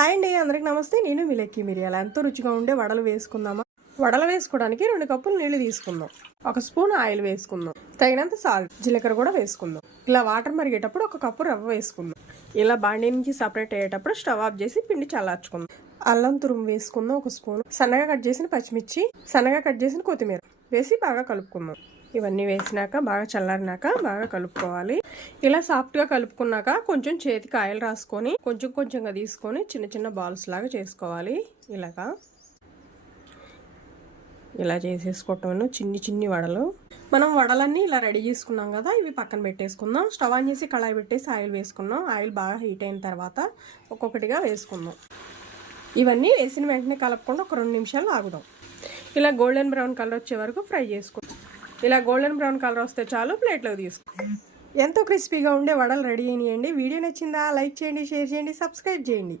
Hi అండి అందరికి నమస్తే. నేను మిలక్కి మిరియాల ఎంతో రుచిగా ఉండే వడలు వేసుకుందామా? వడలు వేసుకోవడానికి రెండు కప్పులు నీళ్ళు తీసుకుందాం. ఒక స్పూన్ ఆయిల్ వేసుకుందాం. తగినంత సాల్ట్ జీలకర్ర కూడా వేసుకుందాం. ఇలా వాటర్ మరిగేటప్పుడు ఒక కప్పు రవ్వ వేసుకుందాం. ఇలా బాండీ నుంచి సపరేట్ అయ్యేటప్పుడు స్టవ్ ఆఫ్ చేసి పిండి చల్లార్చుకుందాం. అల్లం తురుము వేసుకుందాం ఒక స్పూన్. సన్నగా కట్ చేసిన పచ్చిమిర్చి సన్నగా కట్ చేసిన కొత్తిమీర. వేసి బాగా కలుపుకుందాం. ఇవన్నీ వేసినాక బాగా చల్లారినాక బాగా కలుపుకోవాలి. ఇలా సాఫ్ట్గా కలుపుకున్నాక కొంచెం చేతికి ఆయిల్ రాసుకొని కొంచెం కొంచెంగా తీసుకొని చిన్న చిన్న బాల్స్ లాగా చేసుకోవాలి. ఇలాగా. ఇలా చేసేసుకోవటం చిన్ని చిన్ని వడలు. మనం వడలన్నీ ఇలా రెడీ చేసుకున్నాం కదా ఇవి పక్కన పెట్టేసుకుందాం. స్టవ్ ఆన్ చేసి కళాయి పెట్టేసి ఆయిల్ వేసుకున్నాం. ఆయిల్ బాగా హీట్ అయిన తర్వాత ఒక్కొక్కటిగా వేసుకుందాం. ఇవన్నీ వేసిన వెంటనే కలపకుండా ఒక రెండు నిమిషాలు ఆగుదాం. ఇలా గోల్డెన్ బ్రౌన్ కలర్ వచ్చే వరకు ఫ్రై చేసుకుందాం ఇలా గోల్డెన్ బ్రౌన్ కలర్ వస్తే చాలు ప్లేట్లో తీసుకో. ఎంతో క్రిస్పీగా ఉండే వడలు రెడీ అయినాయండి. వీడియో నచ్చిందా? లైక్ చేయండి షేర్ చేయండి సబ్స్క్రైబ్ చేయండి.